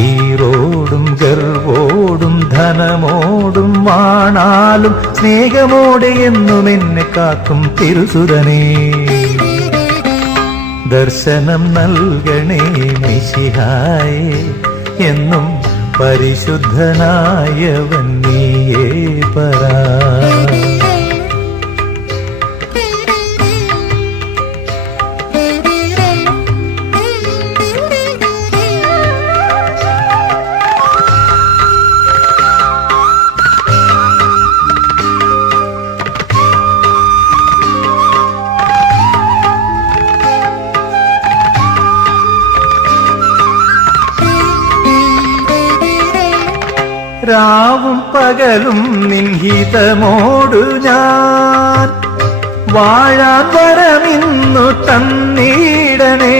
വീറോടും ഗർവോടും ധനമോടും വാണാലും സ്നേഹമോടെ എന്നും എന്നെ കാക്കും തിരുസുതനേ. ദർശനം നൽകണേ മിശിഹായേ, എന്നും പരിശുദ്ധനായവൻ നീയേ പരാ. രാവും പകലും നിൻഹിതമോടു ഞാൻ വാഴാൻ വരമിന്നു തന്നീടനേ.